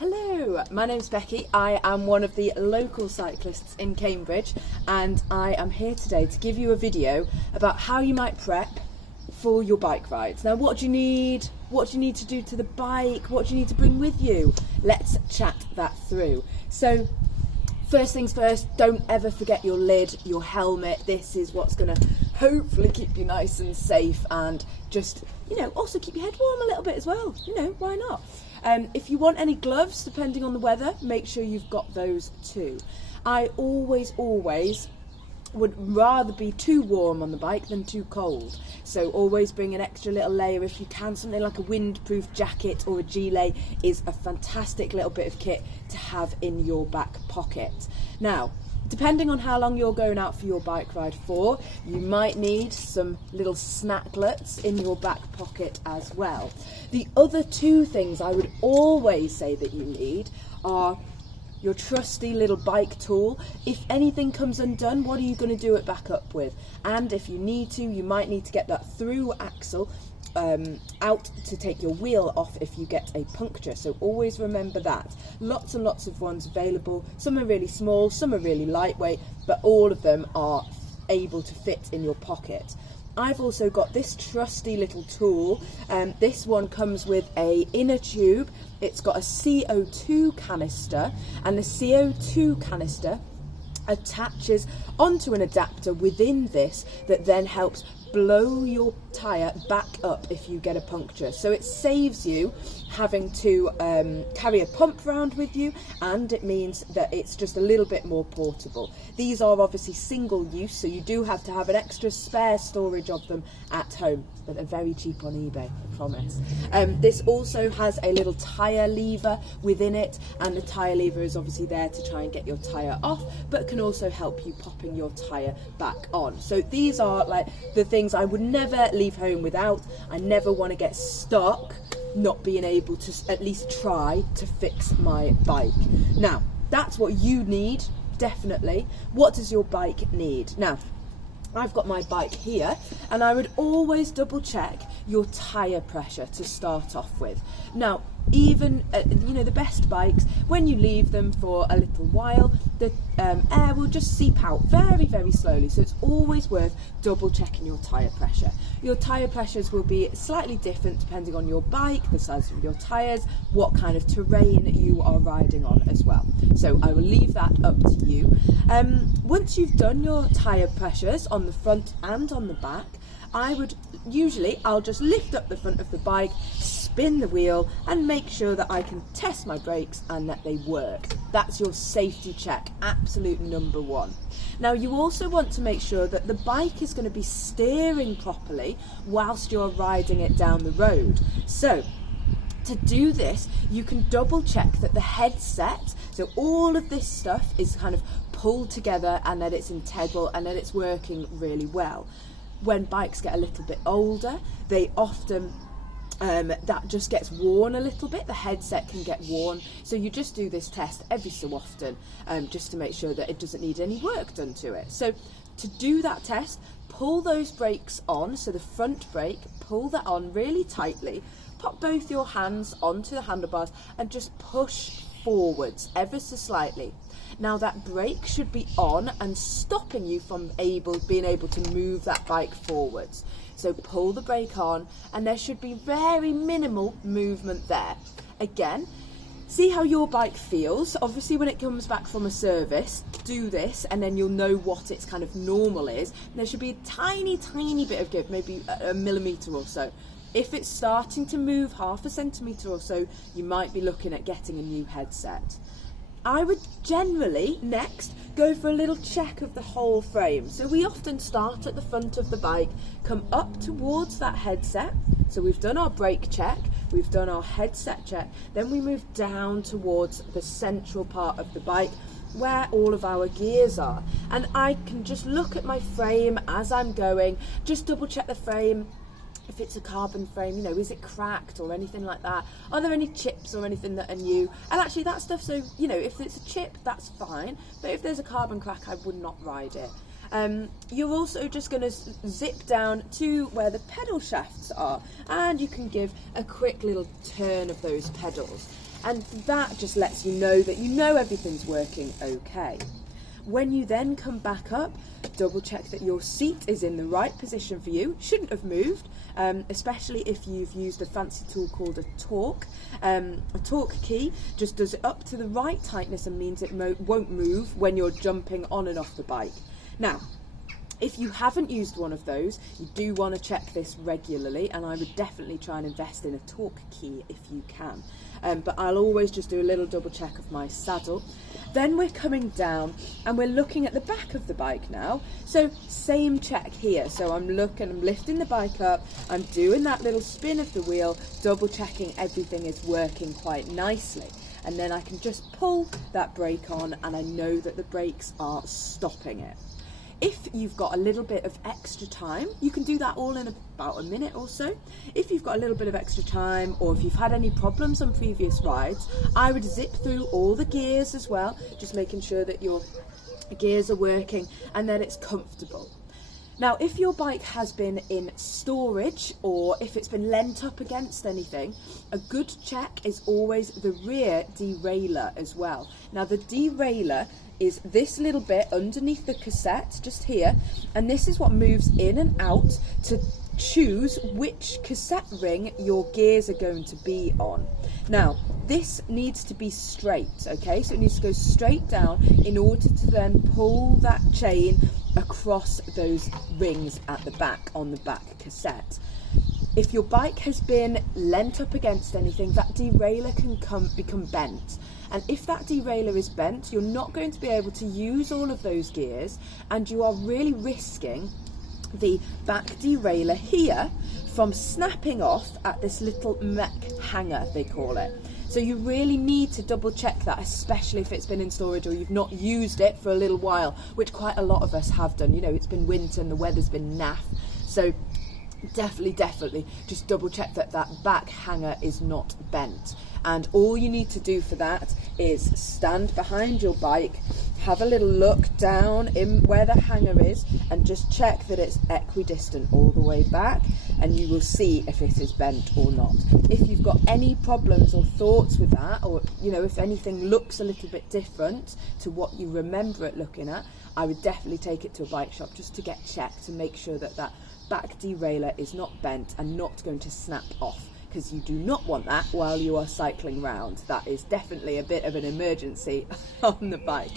Hello, my name's Becky. I am one of the local cyclists in Cambridge, and I am here today to give you a video about how you might prep for your bike rides. Now, what do you need? What do you need to do to the bike? What do you need to bring with you? Let's chat that through. So, first things first, don't ever forget your lid, your helmet. This is what's going to hopefully keep you nice and safe, and just, also keep your head warm a little bit as well. Why not? If you want any gloves, depending on the weather, make sure you've got those too. I always would rather be too warm on the bike than too cold. So always bring an extra little layer if you can. Something like a windproof jacket or a gilet is a fantastic little bit of kit to have in your back pocket. Now, depending on how long you're going out for your bike ride for, you might need some little snacklets in your back pocket as well. The other two things I would always say that you need are your trusty little bike tool. If anything comes undone, what are you going to do it back up with? And if you need to, you might need to get that through axle out to take your wheel off if you get a puncture. So always remember that. Lots and lots of ones available. Some are really small, some are really lightweight, but all of them are able to fit in your pocket. I've also got this trusty little tool, and this one comes with a inner tube. It's got a CO2 canister, and the CO2 canister attaches onto an adapter within this that then helps blow your tyre back up if you get a puncture. So it saves you having to carry a pump around with you, and it means that it's just a little bit more portable. These are obviously single use, so you do have to have an extra spare storage of them at home, but they're very cheap on eBay, I promise. This also has a little tyre lever within it, and the tyre lever is obviously there to try and get your tyre off, but can also help you popping your tyre back on. So these are like the things I would never leave home without. I never want to get stuck not being able to at least try to fix my bike. Now, that's what you need, definitely. What does your bike need? Now, I've got my bike here, and I would always double check your tyre pressure to start off with. Now, even the best bikes, when you leave them for a little while, the air will just seep out very, very slowly. So it's always worth double checking your tyre pressure. Your tyre pressures will be slightly different depending on your bike, the size of your tyres, what kind of terrain you are riding on as well. So I will leave that up to you. Once you've done your tyre pressures on the front and on the back, I'll just lift up the front of the bike, spin the wheel, and make sure that I can test my brakes and that they work. That's your safety check, absolute number one. Now, you also want to make sure that the bike is going to be steering properly whilst you're riding it down the road. So to do this, you can double check that the headset, so all of this stuff is kind of pulled together and that it's integral and that it's working really well. When bikes get a little bit older, they often that just gets worn a little bit. The headset can get worn, so you just do this test every so often, just to make sure that it doesn't need any work done to it. So to do that test, pull those brakes on, so the front brake, pull that on really tightly, pop both your hands onto the handlebars and just push forwards ever so slightly. Now that brake should be on and stopping you from being able to move that bike forwards. So pull the brake on, and there should be very minimal movement there. Again, see how your bike feels. Obviously, when it comes back from a service, do this, and then you'll know what its kind of normal is. There should be a tiny, tiny bit of give, maybe a millimetre or so. If it's starting to move half a centimetre or so, you might be looking at getting a new headset. I would generally next go for a little check of the whole frame. So we often start at the front of the bike, come up towards that headset. So we've done our brake check, we've done our headset check, then we move down towards the central part of the bike where all of our gears are. And I can just look at my frame as I'm going, just double check the frame. If it's a carbon frame, is it cracked or anything like that? Are there any chips or anything that are new? And actually that stuff, so, if it's a chip, that's fine. But if there's a carbon crack, I would not ride it. You're also just going to zip down to where the pedal shafts are, and you can give a quick little turn of those pedals. And that just lets you know that you know everything's working okay. When you then come back up, double check that your seat is in the right position for you. Shouldn't have moved, especially if you've used a fancy tool called a torque. A torque key just does it up to the right tightness and means it won't move when you're jumping on and off the bike. Now, if you haven't used one of those, you do want to check this regularly, and I would definitely try and invest in a torque key if you can. But I'll always just do a little double check of my saddle. Then we're coming down and we're looking at the back of the bike now. So same check here. So I'm lifting the bike up, I'm doing that little spin of the wheel, double checking everything is working quite nicely. And then I can just pull that brake on and I know that the brakes are stopping it. If you've got a little bit of extra time, you can do that all in about a minute or so. If you've got a little bit of extra time, or if you've had any problems on previous rides, I would zip through all the gears as well, just making sure that your gears are working and that it's comfortable. Now, if your bike has been in storage or if it's been leant up against anything, a good check is always the rear derailleur as well. Now, the derailleur is this little bit underneath the cassette, just here, and this is what moves in and out to choose which cassette ring your gears are going to be on. Now, this needs to be straight, okay? So it needs to go straight down in order to then pull that chain across those rings at the back, on the back cassette. If your bike has been leant up against anything, that derailleur can become bent. And if that derailleur is bent, you're not going to be able to use all of those gears, and you are really risking the back derailleur here from snapping off at this little mech hanger, they call it. So you really need to double check that, especially if it's been in storage or you've not used it for a little while, which quite a lot of us have done. You know, it's been winter and the weather's been naff. So definitely just double check that that back hanger is not bent. And all you need to do for that is stand behind your bike, have a little look down in where the hanger is, and just check that it's equidistant all the way back, and you will see if it is bent or not. If you've got any problems or thoughts with that, or you know, if anything looks a little bit different to what you remember it looking at, I would definitely take it to a bike shop just to get checked to make sure that that back derailleur is not bent and not going to snap off, because you do not want that while you are cycling round. That is definitely a bit of an emergency on the bike.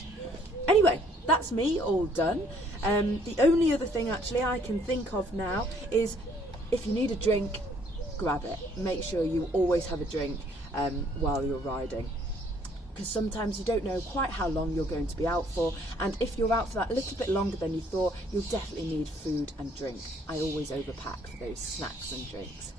Anyway, that's me all done. The only other thing actually I can think of now is if you need a drink, grab it. Make sure you always have a drink while you're riding, because sometimes you don't know quite how long you're going to be out for, and if you're out for that little bit longer than you thought, you'll definitely need food and drink. I always overpack for those snacks and drinks.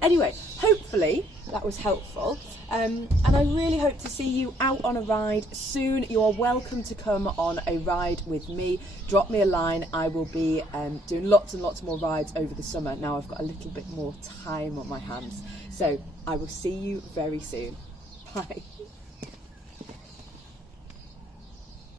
Anyway, hopefully that was helpful, and I really hope to see you out on a ride soon. You are welcome to come on a ride with me. Drop me a line. I will be doing lots and lots more rides over the summer. Now I've got a little bit more time on my hands, so I will see you very soon. Bye.